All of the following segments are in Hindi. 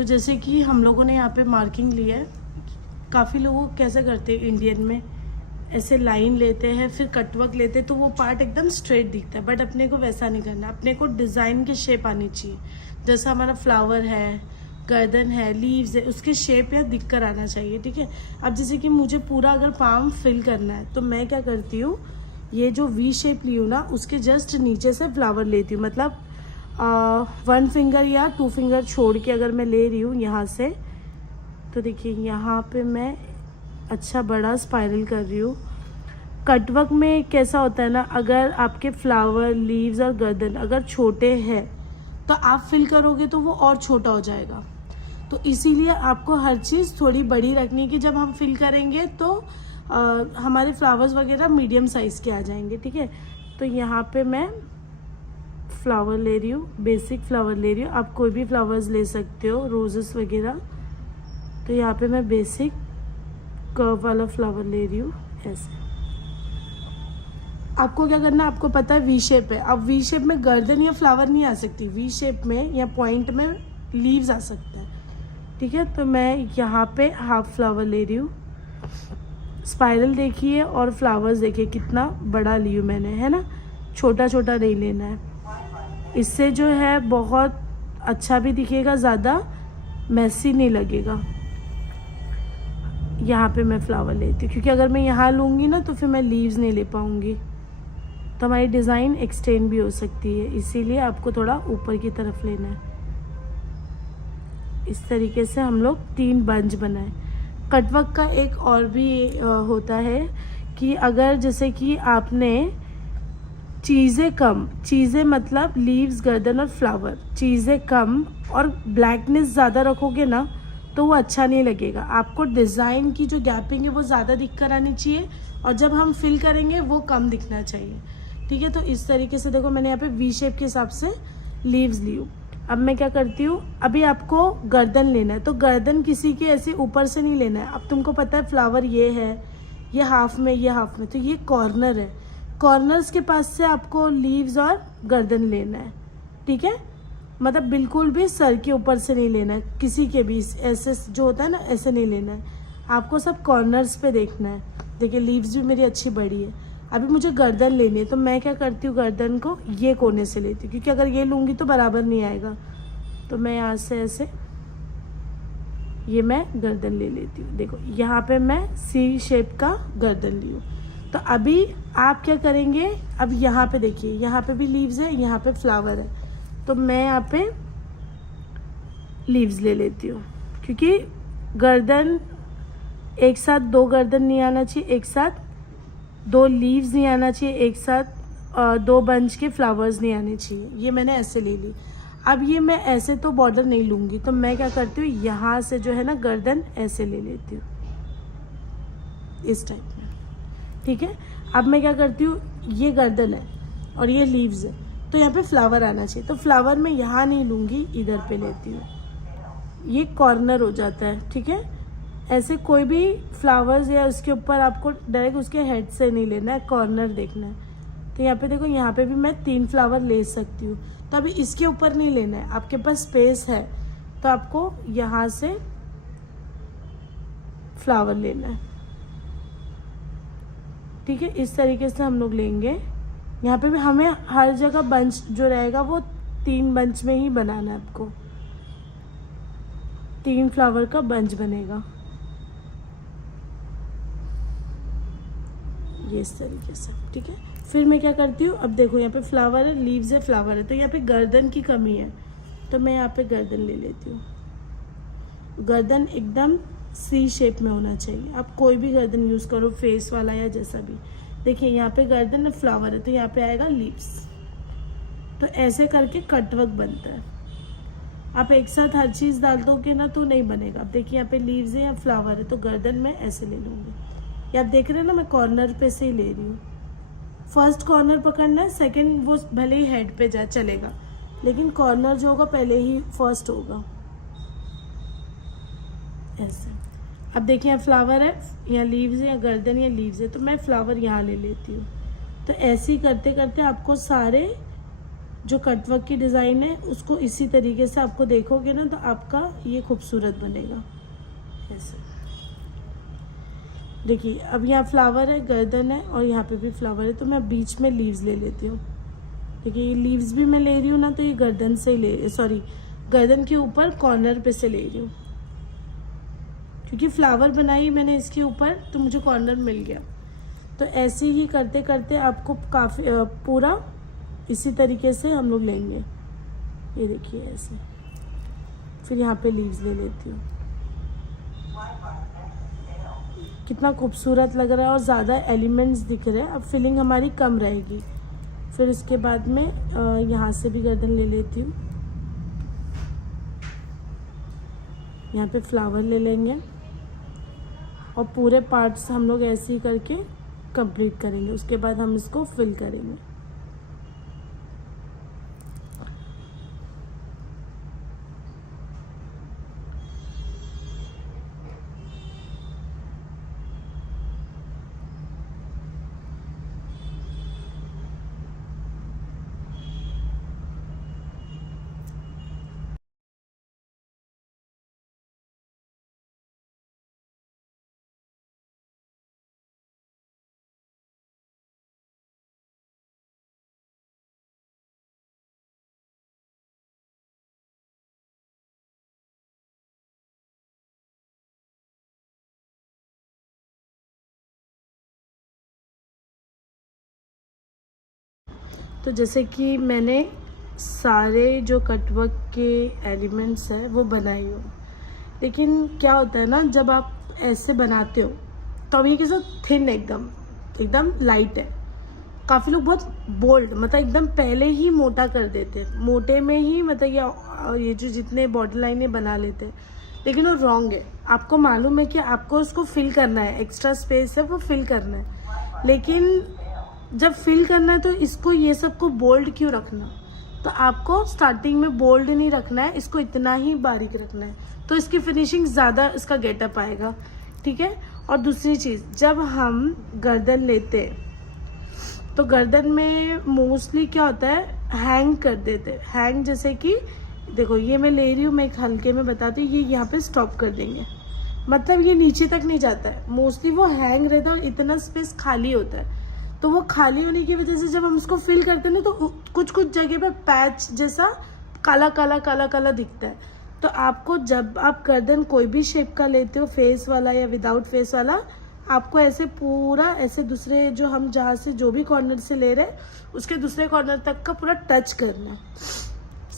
तो जैसे कि हम लोगों ने यहाँ पे मार्किंग ली है, काफ़ी लोग कैसे करते हैं इंडियन में, ऐसे लाइन लेते हैं फिर कटवर्क लेते हैं तो वो पार्ट एकदम स्ट्रेट दिखता है, बट अपने को वैसा नहीं करना। अपने को डिज़ाइन की शेप आनी चाहिए। जैसा हमारा फ्लावर है, गर्दन है, लीव्स है, उसकी शेप या दिख कर आना चाहिए, ठीक है। अब जैसे कि मुझे पूरा अगर पाम फिल करना है तो मैं क्या करती हूँ, ये जो वी शेप ली हूँ ना, उसके जस्ट नीचे से फ्लावर लेती हूँ। मतलब 1 फिंगर या 2 फिंगर छोड़ के अगर मैं ले रही हूँ यहाँ से, तो देखिए यहाँ पे मैं अच्छा बड़ा स्पाइरल कर रही हूँ। कटवर्क में कैसा होता है ना, अगर आपके फ्लावर, लीव्स और गर्दन अगर छोटे हैं तो आप फिल करोगे तो वो और छोटा हो जाएगा। तो इसीलिए आपको हर चीज़ थोड़ी बड़ी रखनी है कि जब हम फिल करेंगे तो हमारे फ्लावर्स वगैरह मीडियम साइज़ के आ जाएंगे, ठीक है। तो यहाँ पे मैं फ्लावर ले रही हूँ, बेसिक फ्लावर ले रही हूँ। आप कोई भी फ्लावर्स ले सकते हो, रोजेस वगैरह। तो यहाँ पे मैं बेसिक कर्व वाला फ्लावर ले रही हूँ ऐसे। आपको क्या करना है, आपको पता है वी शेप है। अब वी शेप में गर्दन या फ्लावर नहीं आ सकती, वी शेप में या पॉइंट में लीव्स आ सकते हैं, ठीक है। तो मैं यहाँ पे हाफ फ्लावर ले रही हूँ। स्पाइरल देखिए और फ्लावर्स देखिए कितना बड़ा ली हूँ मैंने, है ना। छोटा छोटा नहीं लेना है, इससे जो है बहुत अच्छा भी दिखेगा, ज़्यादा मैसी नहीं लगेगा। यहाँ पे मैं फ्लावर लेती हूँ क्योंकि अगर मैं यहाँ लूँगी ना तो फिर मैं लीव्स नहीं ले पाऊँगी, तो हमारी डिज़ाइन एक्सटेंड भी हो सकती है। इसीलिए आपको थोड़ा ऊपर की तरफ लेना है। इस तरीके से हम लोग 3 बंच बनाए। कटवर्क का एक और भी होता है कि अगर जैसे कि आपने चीज़ें कम, चीज़ें मतलब लीव्स, गर्दन और फ्लावर, चीज़ें कम और ब्लैकनेस ज़्यादा रखोगे ना तो वो अच्छा नहीं लगेगा। आपको डिज़ाइन की जो गैपिंग है वो ज़्यादा दिख कर आनी चाहिए और जब हम फिल करेंगे वो कम दिखना चाहिए, ठीक है। तो इस तरीके से देखो मैंने यहाँ पे वी शेप के हिसाब से लीव्स ली हूँ। अब मैं क्या करती हूँ, अभी आपको गर्दन लेना है तो गर्दन किसी के ऐसे ऊपर से नहीं लेना है। अब तुमको पता है फ्लावर ये है, ये हाफ में, ये हाफ में, तो ये कॉर्नर है। कॉर्नर्स के पास से आपको लीव्स और गर्दन लेना है, ठीक है। मतलब बिल्कुल भी सर के ऊपर से नहीं लेना है, किसी के भी ऐसे जो होता है ना ऐसे नहीं लेना है। आपको सब कॉर्नर्स पे देखना है। देखिए लीव्स भी मेरी अच्छी बड़ी है। अभी मुझे गर्दन लेनी है तो मैं क्या करती हूँ, गर्दन को ये कोने से लेती हूँ क्योंकि अगर ये लूँगी तो बराबर नहीं आएगा। तो मैं यहाँ से ऐसे ये मैं गर्दन ले लेती हूँ। देखो यहाँ पे मैं सी शेप का गर्दन ली हूँ। तो अभी आप क्या करेंगे, अब यहाँ पे देखिए, यहाँ पे भी लीव्स है, यहाँ पे फ्लावर है, तो मैं यहाँ पे लीव्स ले लेती हूँ क्योंकि गर्दन एक साथ 2 गर्दन नहीं आना चाहिए, एक साथ 2 लीव्स नहीं आना चाहिए, एक साथ 2 बंच के फ्लावर्स नहीं आने चाहिए। ये मैंने ऐसे ले ली। अब ये मैं ऐसे तो बॉर्डर नहीं लूँगी, तो मैं क्या करती हूँ, यहाँ से जो है ना गर्दन ऐसे ले लेती हूँ इस टाइप में, ठीक है। अब मैं क्या करती हूँ, ये गर्दन है और ये लीव्स है तो यहाँ पे फ्लावर आना चाहिए, तो फ्लावर मैं यहाँ नहीं लूँगी, इधर पे लेती हूँ। ये कॉर्नर हो जाता है, ठीक है। ऐसे कोई भी फ्लावर्स या उसके ऊपर आपको डायरेक्ट उसके हेड से नहीं लेना है, कॉर्नर देखना है। तो यहाँ पे देखो, यहाँ पे भी मैं 3 फ्लावर ले सकती हूँ। तो अभी इसके ऊपर नहीं लेना है, आपके पास स्पेस है तो आपको यहाँ से फ्लावर लेना है, ठीक है। इस तरीके से हम लोग लेंगे। यहाँ पे भी हमें हर जगह बंच जो रहेगा वो 3 बंच में ही बनाना है। आपको 3 फ्लावर का बंच बनेगा ये इस तरीके से, ठीक है। फिर मैं क्या करती हूँ, अब देखो यहाँ पे फ्लावर है, लीव्स है, फ्लावर है, तो यहाँ पे गर्दन की कमी है तो मैं यहाँ पे गर्दन ले लेती हूँ। गर्दन एकदम सी शेप में होना चाहिए। आप कोई भी गर्दन यूज़ करो, फेस वाला या जैसा भी। देखिए यहाँ पे गर्दन है, फ्लावर है, तो यहाँ पे आएगा लीव्स। तो ऐसे करके कटवर्क बनता है। आप एक साथ हर चीज़ डाल दोगे ना तो नहीं बनेगा। अब देखिए यहाँ पे लीव्स है या फ्लावर है, तो गर्दन में ऐसे ले लूँगी। ये आप देख रहे हैं ना, मैं कॉर्नर पे से ही ले रही हूँ। फर्स्ट कॉर्नर पकड़ना है, सेकंड वो भले ही हेड पे जा चलेगा, लेकिन कॉर्नर जो होगा पहले ही फर्स्ट होगा ऐसे। अब देखिए यहाँ फ्लावर है या लीव्स है, या गर्दन या लीव्स है, तो मैं फ्लावर यहाँ ले लेती हूँ। तो ऐसे ही करते करते आपको सारे जो कटवर्क की डिज़ाइन है उसको इसी तरीके से आपको देखोगे ना तो आपका ये खूबसूरत बनेगा। ऐसे देखिए, अब यहाँ फ्लावर है, गर्दन है और यहाँ पे भी फ्लावर है, तो मैं बीच में लीव्स ले लेती हूँ। देखिए ये लीव्स भी मैं ले रही हूँ ना, तो ये गर्दन से ही गर्दन के ऊपर कॉर्नर पे से ले रही हूँ, क्योंकि फ्लावर बनाई मैंने इसके ऊपर तो मुझे कॉर्नर मिल गया। तो ऐसे ही करते करते आपको काफ़ी पूरा इसी तरीके से हम लोग लेंगे। ये देखिए ऐसे, फिर यहाँ पे लीव्स ले लेती हूँ। कितना खूबसूरत लग रहा है और ज़्यादा एलिमेंट्स दिख रहे हैं। अब फिलिंग हमारी कम रहेगी। फिर उसके बाद में यहाँ से भी गर्दन ले लेती हूँ। यहाँ पे फ्लावर ले लेंगे और पूरे पार्ट्स हम लोग ऐसे ही करके कंप्लीट करेंगे। उसके बाद हम इसको फिल करेंगे। तो जैसे कि मैंने सारे जो कटवर्क के एलिमेंट्स हैं वो बनाई हो, लेकिन क्या होता है ना, जब आप ऐसे बनाते हो तो अब ये कैसा थिन एकदम एकदम लाइट है। काफ़ी लोग बहुत बोल्ड मतलब एकदम पहले ही मोटा कर देते हैं, मोटे में ही मतलब ये जो जितने बॉर्डर लाइनें बना लेते हैं, लेकिन वो रॉन्ग है। आपको मालूम है कि आपको उसको फिल करना है, एक्स्ट्रा स्पेस है वो फिल करना है, लेकिन जब फिल करना है तो इसको ये सबको बोल्ड क्यों रखना। तो आपको स्टार्टिंग में बोल्ड नहीं रखना है, इसको इतना ही बारीक रखना है, तो इसकी फिनिशिंग ज़्यादा इसका गेटअप आएगा। ठीक है। और दूसरी चीज़, जब हम गर्दन लेते हैं तो गर्दन में मोस्टली क्या होता है, हैंग कर देते हैं। हैंग जैसे कि देखो ये मैं ले रही हूँ, मैं एक हल्के में बताती हूँ, ये यहाँ पे स्टॉप कर देंगे, मतलब ये नीचे तक नहीं जाता है। मोस्टली वो हैंग रहता है और इतना स्पेस खाली होता है। तो वो खाली होने की वजह से जब हम उसको फिल करते हैं ना तो कुछ कुछ जगह पे पैच जैसा काला काला काला काला दिखता है। तो आपको जब आप गर्दन कोई भी शेप का लेते हो, फेस वाला या विदाउट फेस वाला, आपको ऐसे पूरा ऐसे दूसरे जो हम जहाँ से जो भी कॉर्नर से ले रहे हैं उसके दूसरे कॉर्नर तक का पूरा टच करना है,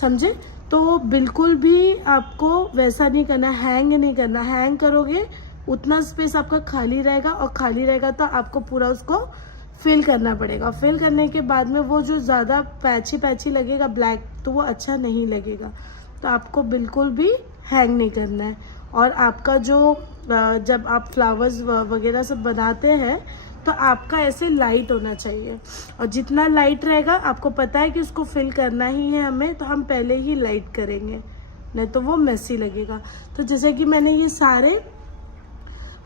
समझे। तो बिल्कुल भी आपको वैसा नहीं करना, हैंग नहीं करना। हैंग करोगे उतना स्पेस आपका खाली रहेगा, और खाली रहेगा तो आपको पूरा उसको फिल करना पड़ेगा। फिल करने के बाद में वो जो ज़्यादा पैची पैची लगेगा ब्लैक, तो वो अच्छा नहीं लगेगा। तो आपको बिल्कुल भी हैंग नहीं करना है। और आपका जो जब आप फ्लावर्स वगैरह सब बनाते हैं तो आपका ऐसे लाइट होना चाहिए, और जितना लाइट रहेगा आपको पता है कि उसको फिल करना ही है हमें, तो हम पहले ही लाइट करेंगे, नहीं तो वो मेसी लगेगा। तो जैसे कि मैंने ये सारे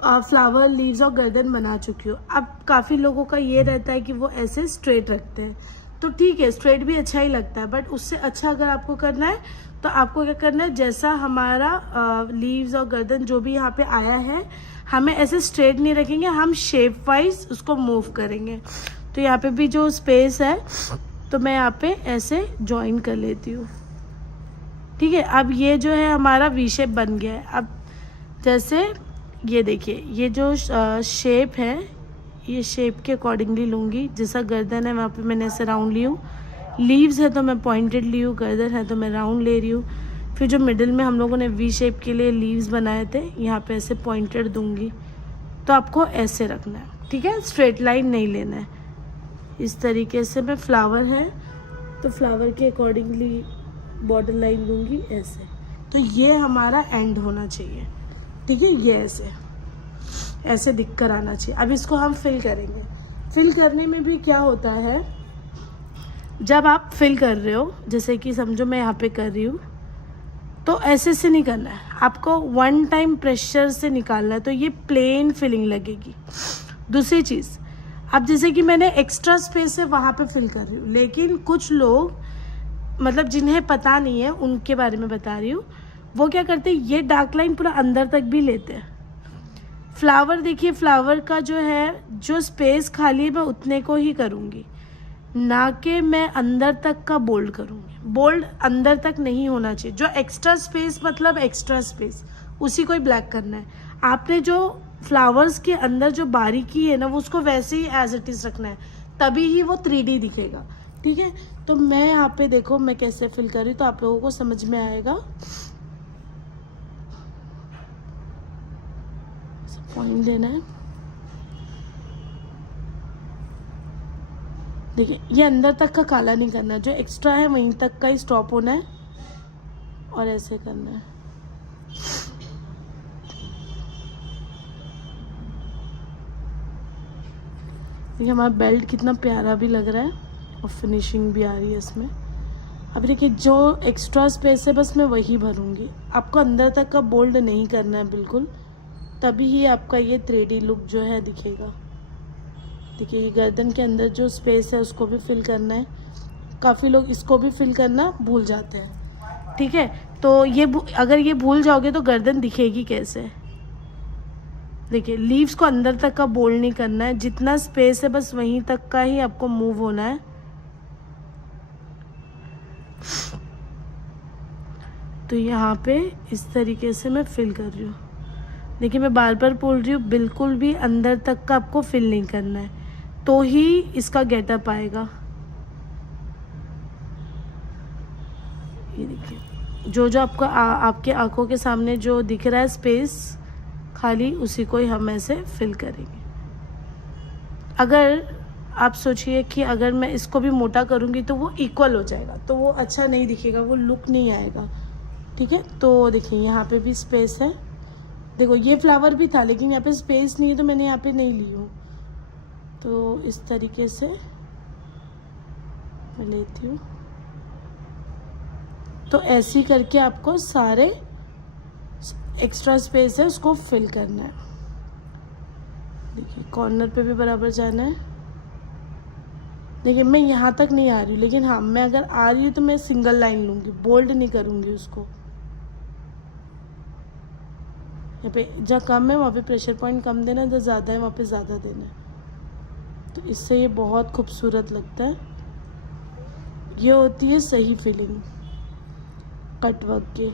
फ्लावर, लीव्स और गर्दन बना चुकी हूँ। अब काफ़ी लोगों का ये रहता है कि वो ऐसे स्ट्रेट रखते हैं, तो ठीक है, स्ट्रेट भी अच्छा ही लगता है, बट उससे अच्छा अगर आपको करना है तो आपको क्या करना है, जैसा हमारा लीव्स और गर्दन जो भी यहाँ पे आया है, हमें ऐसे स्ट्रेट नहीं रखेंगे, हम शेप वाइज उसको मूव करेंगे। तो यहाँ पे भी जो स्पेस है तो मैं यहाँ पे ऐसे ज्वाइन कर लेती हूँ। ठीक है। अब ये जो है हमारा वी शेप बन गया है। अब जैसे ये देखिए, ये जो शेप है, ये शेप के अकॉर्डिंगली लूँगी। जैसा गर्दन है वहाँ पे मैंने ऐसे राउंड ली हूँ, लीव्स है तो मैं पॉइंटेड ली हूँ, गर्दन है तो मैं राउंड ले रही हूँ। फिर जो मिडिल में हम लोगों ने वी शेप के लिए लीव्स बनाए थे, यहाँ पे ऐसे पॉइंटेड दूँगी। तो आपको ऐसे रखना है, ठीक है, स्ट्रेट लाइन नहीं लेना है। इस तरीके से मैं फ्लावर है तो फ्लावर के अकॉर्डिंगली बॉर्डर लाइन लूँगी ऐसे। तो ये हमारा एंड होना चाहिए, ठीक है, ये ऐसे ऐसे दिख कर आना चाहिए। अब इसको हम फिल करेंगे। फिल करने में भी क्या होता है, जब आप फिल कर रहे हो, जैसे कि समझो मैं यहाँ पे कर रही हूँ, तो ऐसे से नहीं करना है, आपको वन टाइम प्रेशर से निकालना है, तो ये प्लेन फिलिंग लगेगी। दूसरी चीज़, अब जैसे कि मैंने एक्स्ट्रा स्पेस है वहाँ पे फिल कर रही हूँ, लेकिन कुछ लोग मतलब जिन्हें पता नहीं है उनके बारे में बता रही हूँ, वो क्या करते हैं, ये डार्क लाइन पूरा अंदर तक भी लेते हैं। फ्लावर देखिए, फ्लावर का जो है, जो स्पेस खाली है मैं उतने को ही करूँगी, ना कि मैं अंदर तक का बोल्ड करूँगी। बोल्ड अंदर तक नहीं होना चाहिए। जो एक्स्ट्रा स्पेस मतलब एक्स्ट्रा स्पेस, उसी को ही ब्लैक करना है। आपने जो फ्लावर्स के अंदर जो बारीकी है ना, वो उसको वैसे ही एज इट इज़ रखना है, तभी ही वो 3D दिखेगा। ठीक है, तो मैं यहाँ पे देखो मैं कैसे फिल कर रही हूँ, तो आप लोगों को समझ में आएगा। पॉइंट देना है। देखिए, ये अंदर तक का काला नहीं करना है, जो एक्स्ट्रा है वहीं तक का ही स्टॉप होना है और ऐसे करना है। देखिए हमारा बेल्ट कितना प्यारा भी लग रहा है और फिनिशिंग भी आ रही है इसमें। अब देखिए जो एक्स्ट्रा स्पेस है बस मैं वही भरूंगी। आपको अंदर तक का बोल्ड नहीं करना है बिल्कुल, तभी ही आपका ये 3D लुक जो है दिखेगा। देखिए ये गर्दन के अंदर जो स्पेस है उसको भी फिल करना है। काफ़ी लोग इसको भी फिल करना भूल जाते हैं। ठीक है, तो ये अगर ये भूल जाओगे तो गर्दन दिखेगी कैसे। देखिए लीव्स को अंदर तक का बोल्ड नहीं करना है, जितना स्पेस है बस वहीं तक का ही आपको मूव होना है। तो यहाँ पे इस तरीके से मैं फिल कर रही हूँ। देखिए मैं बार बार बोल रही हूँ, बिल्कुल भी अंदर तक का आपको फिल नहीं करना है, तो ही इसका गेटअप आएगा। ये देखिए जो जो आपका आपके आंखों के सामने जो दिख रहा है स्पेस खाली, उसी को ही हम ऐसे फिल करेंगे। अगर आप सोचिए कि अगर मैं इसको भी मोटा करूँगी तो वो इक्वल हो जाएगा, तो वो अच्छा नहीं दिखेगा, वो लुक नहीं आएगा। ठीक है, तो देखिए यहाँ पे भी स्पेस है। देखो ये फ्लावर भी था लेकिन यहाँ पे स्पेस नहीं है, तो मैंने यहाँ पे नहीं ली हूँ। तो इस तरीके से मैं लेती हूँ। तो ऐसे ही करके आपको सारे एक्स्ट्रा स्पेस है उसको फिल करना है। देखिए कॉर्नर पे भी बराबर जाना है। देखिए मैं यहाँ तक नहीं आ रही हूँ, लेकिन हाँ मैं अगर आ रही हूँ तो मैं सिंगल लाइन लूँगी, बोल्ड नहीं करूँगी उसको। यहाँ पे जहाँ कम है वहाँ पे प्रेशर पॉइंट कम देना है, जहाँ ज़्यादा है वहाँ पे ज़्यादा देना है। तो इससे ये बहुत खूबसूरत लगता है। ये होती है सही फिलिंग कट वर्क की।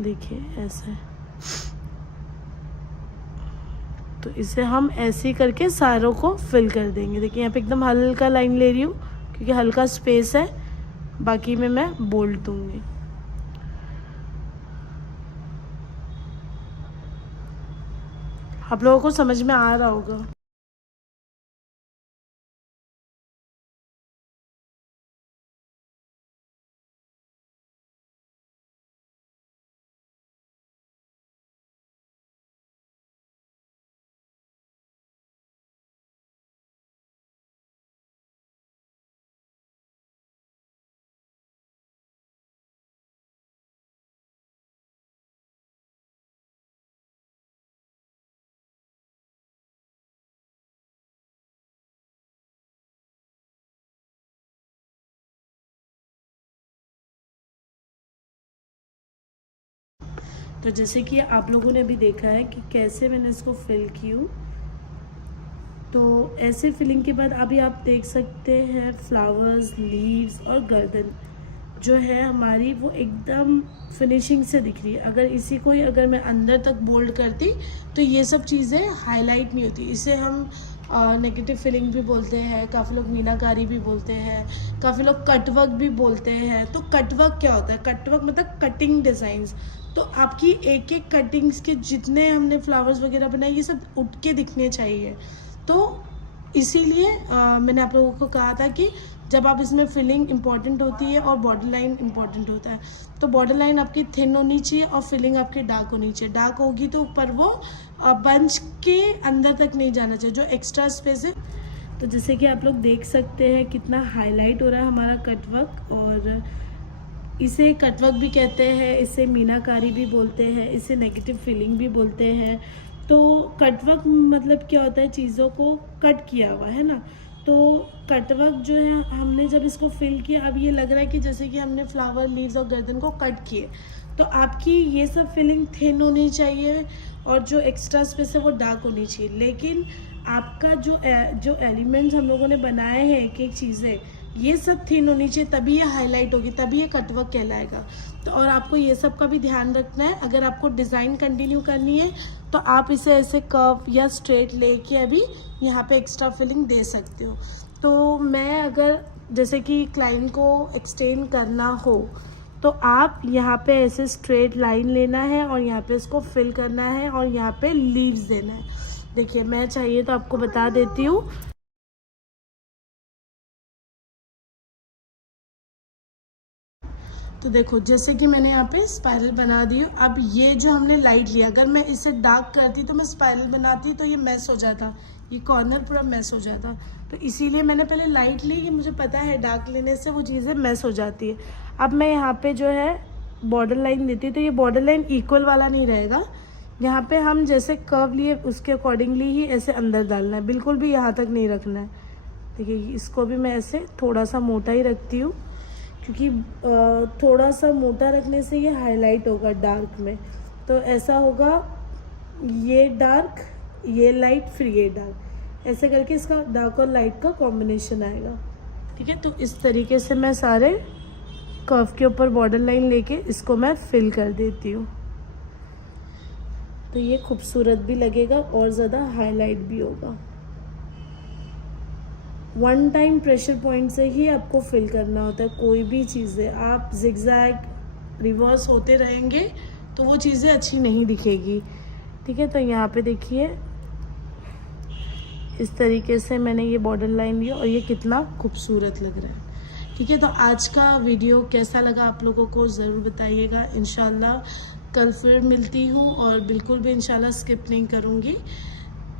देखिए ऐसे, तो इसे हम ऐसे ही करके सारों को फिल कर देंगे। देखिए यहाँ पे एकदम हल्का लाइन ले रही हूँ क्योंकि हल्का स्पेस है, बाकी में मैं बोल्ड दूंगी। आप लोगों को समझ में आ रहा होगा। तो जैसे कि आप लोगों ने अभी देखा है कि कैसे मैंने इसको फिल की हूँ। तो ऐसे फिलिंग के बाद अभी आप देख सकते हैं फ्लावर्स, लीव्स और गर्दन जो है हमारी वो एकदम फिनिशिंग से दिख रही है। अगर इसी को ही अगर मैं अंदर तक बोल्ड करती तो ये सब चीज़ें हाईलाइट नहीं होती। इसे हम नेगेटिव फिलिंग भी बोलते हैं, काफ़ी लोग मीनाकारी भी बोलते हैं, काफ़ी लोग कटवर्क भी बोलते हैं। तो कटवर्क क्या होता है? कटवर्क मतलब कटिंग डिज़ाइंस। तो आपकी एक एक कटिंग्स के जितने हमने फ्लावर्स वगैरह बनाए ये सब उठ के दिखने चाहिए। तो इसीलिए मैंने आप लोगों को कहा था कि जब आप इसमें फिलिंग इम्पॉर्टेंट होती है और बॉर्डर लाइन इम्पॉर्टेंट होता है। तो बॉर्डर लाइन आपकी थिन होनी चाहिए और फिलिंग आपकी डार्क होनी चाहिए। डार्क होगी तो ऊपर वो बंच के अंदर तक नहीं जाना चाहिए जो एक्स्ट्रा स्पेस है। तो जैसे कि आप लोग देख सकते हैं कितना हाईलाइट हो रहा है हमारा कटवर्क, और इसे कटवर्क भी कहते हैं, इसे मीनाकारी भी बोलते हैं, इसे नेगेटिव फिलिंग भी बोलते हैं। तो कटवर्क मतलब क्या होता है, चीज़ों को कट किया हुआ है ना। तो कटवर्क जो है हमने जब इसको फिल किया, अब ये लग रहा है कि जैसे कि हमने फ्लावर, लीव्स और गर्दन को कट किए। तो आपकी ये सब फिलिंग थिन होनी चाहिए और जो एक्स्ट्रा स्पेस है वो डार्क होनी चाहिए। लेकिन आपका जो एलिमेंट्स हम लोगों ने बनाए हैं, एक एक चीज़ें, ये सब थिन होनी चाहिए, तभी ये हाईलाइट होगी, तभी ये कटवर्क कहलाएगा। तो और आपको ये सब का भी ध्यान रखना है। अगर आपको डिज़ाइन कंटिन्यू करनी है तो आप इसे ऐसे कर्व या स्ट्रेट लेके अभी यहाँ पे एक्स्ट्रा फिलिंग दे सकते हो। तो मैं अगर जैसे कि क्लाइंट को एक्सटेंड करना हो तो आप यहाँ पे ऐसे स्ट्रेट लाइन लेना है और यहाँ पे इसको फिल करना है और यहाँ पे लीव्स देना है। देखिए मैं चाहिए तो आपको बता देती हूँ। तो देखो जैसे कि मैंने यहाँ पे स्पाइरल बना दी। अब ये जो हमने लाइट लिया, अगर मैं इसे डार्क करती तो मैं स्पाइरल बनाती तो ये मैस हो जाता, ये कॉर्नर पूरा मैस हो जाता। तो इसीलिए मैंने पहले लाइट ली, कि मुझे पता है डार्क लेने से वो चीज़ें मैस हो जाती है। अब मैं यहाँ पे जो है बॉर्डर लाइन देती, तो ये बॉर्डर लाइन इक्वल वाला नहीं रहेगा। यहाँ पे हम जैसे कर्व लिए उसके अकॉर्डिंगली ही ऐसे अंदर डालना है, बिल्कुल भी यहाँ तक नहीं रखना है। देखिए इसको भी मैं ऐसे थोड़ा सा मोटा ही रखती हूँ, क्योंकि थोड़ा सा मोटा रखने से ये हाईलाइट होगा डार्क में। तो ऐसा होगा, ये डार्क, ये लाइट, फिर ये डार्क, ऐसे करके इसका डार्क और लाइट का कॉम्बिनेशन आएगा। ठीक है, तो इस तरीके से मैं सारे कर्व के ऊपर बॉर्डर लाइन लेके इसको मैं फिल कर देती हूँ। तो ये खूबसूरत भी लगेगा और ज़्यादा हाईलाइट भी होगा। वन टाइम प्रेशर पॉइंट से ही आपको फिल करना होता है कोई भी चीज़ें। आप जिगजैग रिवर्स होते रहेंगे तो वो चीज़ें अच्छी नहीं दिखेगी। ठीक है, तो यहाँ पे देखिए इस तरीके से मैंने ये बॉर्डर लाइन लिया और ये कितना खूबसूरत लग रहा है। ठीक है, तो आज का वीडियो कैसा लगा आप लोगों को ज़रूर बताइएगा। इंशाल्लाह कल फिर मिलती हूँ और बिल्कुल भी इंशाल्लाह स्किप नहीं करूँगी।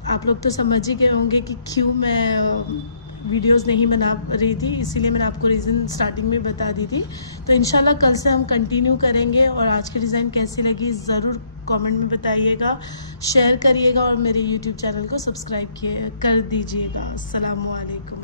आप लोग तो समझ ही गए होंगे कि क्यों मैं वीडियोस नहीं बना रही थी, इसीलिए मैंने आपको रीज़न स्टार्टिंग में बता दी थी। तो इंशाल्लाह कल से हम कंटिन्यू करेंगे। और आज की डिज़ाइन कैसी लगी ज़रूर कमेंट में बताइएगा, शेयर करिएगा और मेरे यूट्यूब चैनल को सब्सक्राइब कर दीजिएगा। अस्सलामु अलैकुम।